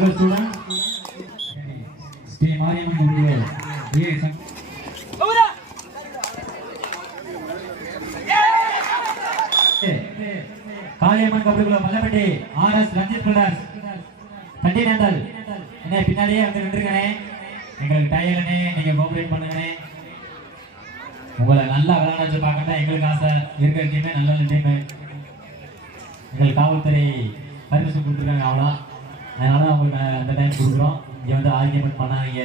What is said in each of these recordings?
several students. Stay Mariamman video. Kaliyamman கபடிக்குள்ள Mallappatti R S Ranjith pillars தட்டி நேந்தல். என்ன பின்னாடியே வந்து நின்றுங்கண்ணே எங்களுக்கு டயலனே நீங்க கோஆபரேட் பண்ணுங்கண்ணே உங்களை நல்லா விளையாட வச்சு பார்க்கட்டா எங்களுக்கு ஆசை. இருக்கிற டீமே நல்ல டீமு எங்களுக்கு காவல்துறை பர்மிஷன் கொடுத்துருக்காங்க அவ்வளோ அதனால தான் அந்த டைம் கொடுக்குறோம். இங்கே வந்து ஆர்கியூமெண்ட் பண்ணாங்க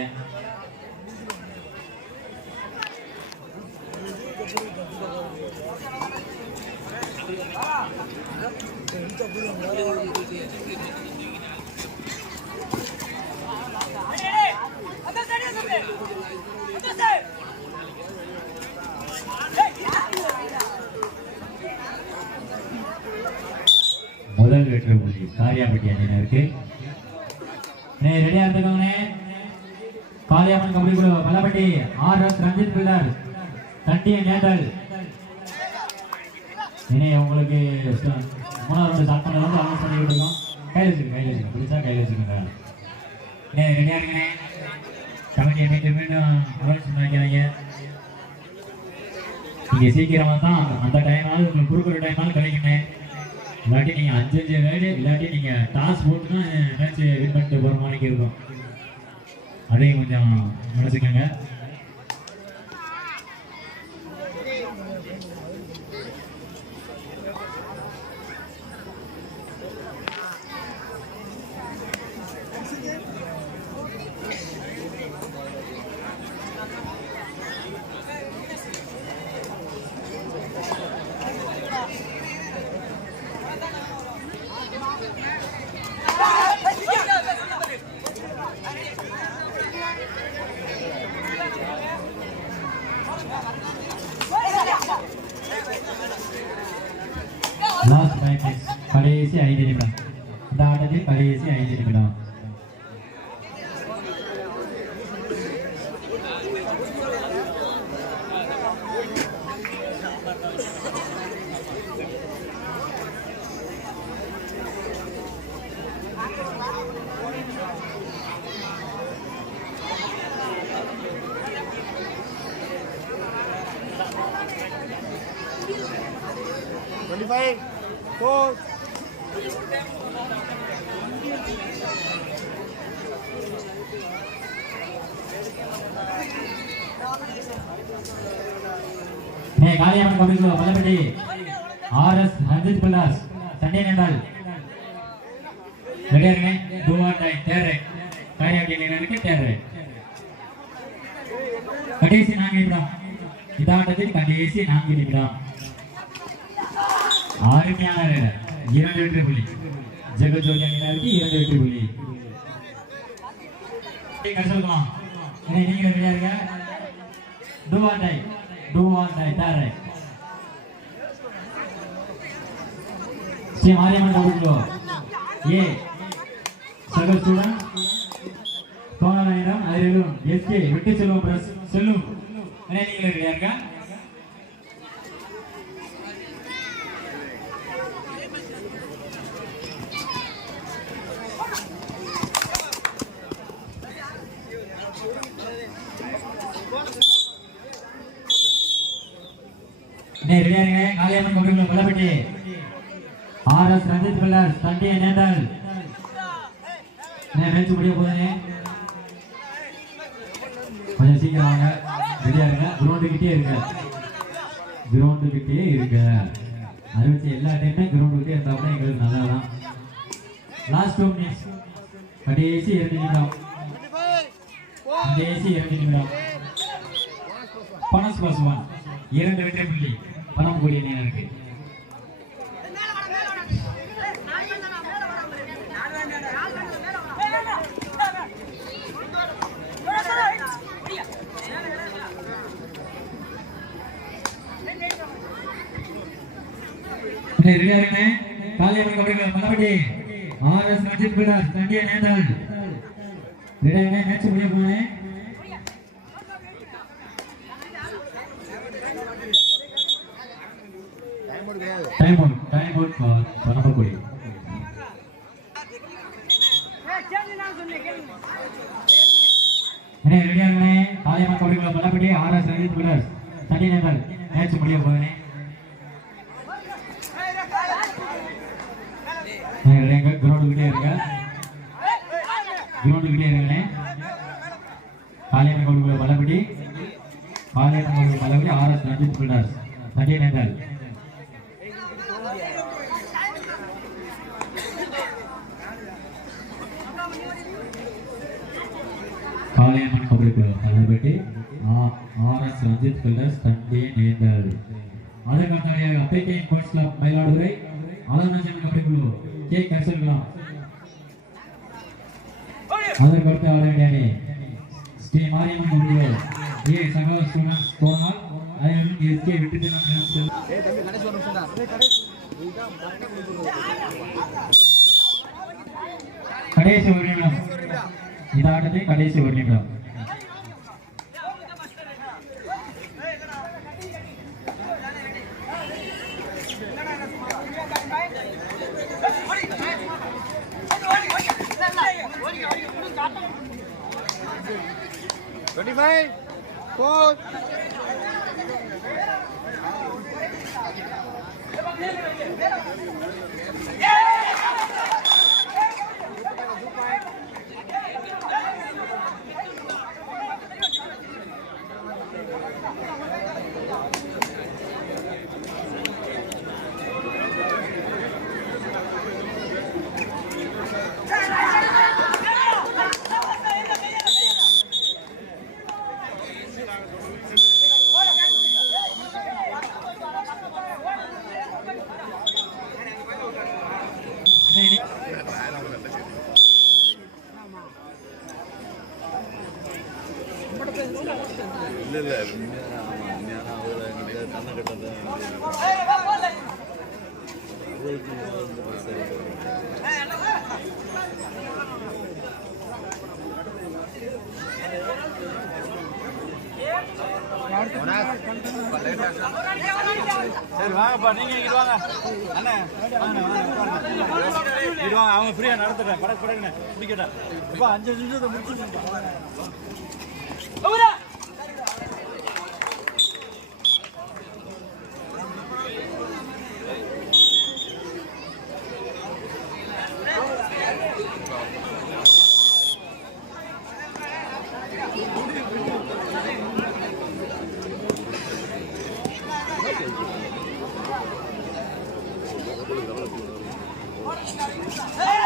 முதல் வெற்றி புள்ளி காரியாபட்டி அணியினருக்கு நே ரெடியா இருந்துக்கோங்கண்ணே Kaliyamman kabaddi kabaddi R S Ranjith pillar தட்டிய நேதல் இனி உங்களுக்கு ஸ்ட- மூணாவது ரவுண்டு ஸ்டார்ட் வந்து அனௌன்ஸ் பண்ணி விட்டுருக்கோம் கையில் வச்சுக்கோங்க கையில் வச்சுக்கோங்க பிடிச்சா கையில் வச்சுக்கோங்க இனி ரெடியா இருக்குண்ணே கமிட்டியை மீண்டும் மீண்டும் அனௌன்ஸ் பண்ணிக்கிறாங்க நீங்கள் சீக்கிரமாக தான் அந்த டைமாவது உங்களுக்கு கொடுக்குற டைமாவது கிடைக்குமே. இல்லாட்டி நீங்கள் அஞ்சு அஞ்சு ரைடு இல்லாட்டி நீங்கள் டாஸ் போட்டுனா மேட்ச் வின் பண்ணிட்டு போகிற மாதிரி இருக்கும். அதையும் கொஞ்சம் மனசுக்கங்க லாஸ்ட் மேட்ச் கடைசி ஐந்து நிமிடம் இந்த ஆட்டத்தில் கடைசி ஐந்து நிமிடம் Twenty-five, four. நே காளியம்மன் கோவில் குழு Mallappatti R S Ranjith pillars தண்ணி நேந்தால் ரெடியா டூ ஆர் நைன் தேர்ரை காரியாட்டி இருக்கு தேர்ரை கடைசி நான்கு நிமிடம். இதாட்டத்தில் கடைசி நான்கு நிமிடம். அருமையான இரண்டு வெற்றி புள்ளி. ஜெகஜோதி அணியினருக்கு இரண்டு வெற்றி புள்ளி. கடைசிக்கலாம் நீங்க ரெடியா do or die do or die தேர்ரை Sri Mariamman கோவிலோ ஏ சகல் ஸ்டூடெண்ட் சோழநாயகம் அதிலும் எஸ்கே விட்டு செல்வம் செல்லும் என்ன நீங்க ரெடியாருங்க காளியம்மன் கோவிலுக்குள்ள பலப்பட்டி. ஆர் எஸ் ரஞ்சித் பிள்ளர் தண்டிய மேட்ச் முடிய கொஞ்சம் சீக்கிரம் வாங்க. ரெடியா இருங்க. கிரவுண்டு கிட்டே இருங்க. கிரவுண்டு கிட்டே இருங்க. அறிவிச்ச எல்லா டைமே கிரவுண்டு கிட்டே இருந்தா கூட எங்களுக்கு லாஸ்ட் டூ மினிட்ஸ் கடைசி இரண்டு நிமிடம். கடைசி இரண்டு நிமிடம். பனஸ் பிளஸ் இரண்டு வெற்றி புள்ளி. பணம் கூடிய நேருக்கு ரெடியா இருங்க காளியம்மன் கபடி மலபடி ஆர் எஸ் ரஞ்சித் பிடாஸ் தண்டிய நேதால் ரெடியா இருங்க முடிய போனேன் Time out கிடையாது. டைம் அவுட் டைம் அவுட் அண்ணே ரெடியா இருக்கனே காளியம்மன் கபடி மல்லப்பட்டி ஆர்எஸ் ரஞ்சித் பில்லர்ஸ் சனி நேர்கள் மேட்ச் முடிய போகுதுனே கிரவுண்டுக்கிட்டே இருக்க கிரவுண்டுக்கிட்டே இருக்கனே காளியம்மன் வளபடி மல்லப்பட்டி காளியம்மன் கபடி ஆர்எஸ் ரஞ்சித் பில்லர்ஸ் தண்ணி நேர்கள் காளியம்மன் ஆர்எஸ் ரஞ்சித் பில்லர்ஸ் தண்ணி நேர்கள் அதற்கடுத்தபடியாக அப்பேட்டை ஸ்போர்ட்ஸ் கிளப் மயிலாடுதுறை ஆலோசனை கபடி குழு கே கரிசல்குளம். அதற்கடுத்து ஆட வேண்டிய அணி ஸ்ரீ மாரியம்மன் ஏ சகோ ஸ்டூடெண்ட்ஸ் போனால் அதிலும் எஸ்கே விட்டு கடைசி ஒரு நிமிஷம் தான் கடைசி இதுதான் கடைசி ஒரு நிமிடம். இந்த ஆட்டத்தை கடைசி ஒரு நிமிடம் இல்ல உண்மையான உண்மையான சரி வாங்கப்பா நீங்க இங்கிட்டு வாங்க. அண்ணே. இங்கிட்டு வாங்க. அவங்க ஃப்ரீயா நடத்துறேன். படக்கு படக்குன்னு. பிடிக்கட்டா இப்போ அஞ்சு நிமிஷத்தை முடிச்சுருப்பா ஆ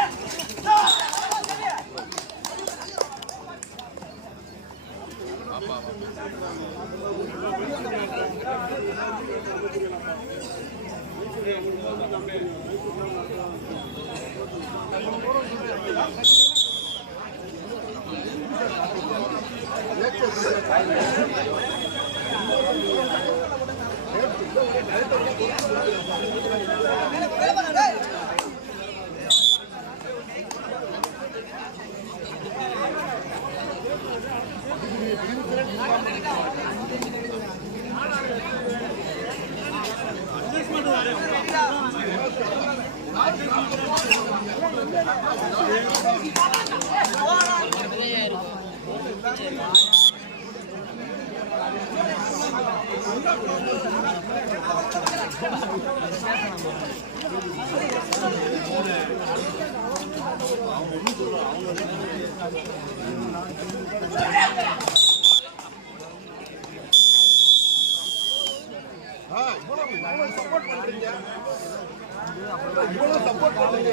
சப்போர்ட் பண்றீங்க. இவ்வளோ சப்போர்ட் பண்ணுறீங்க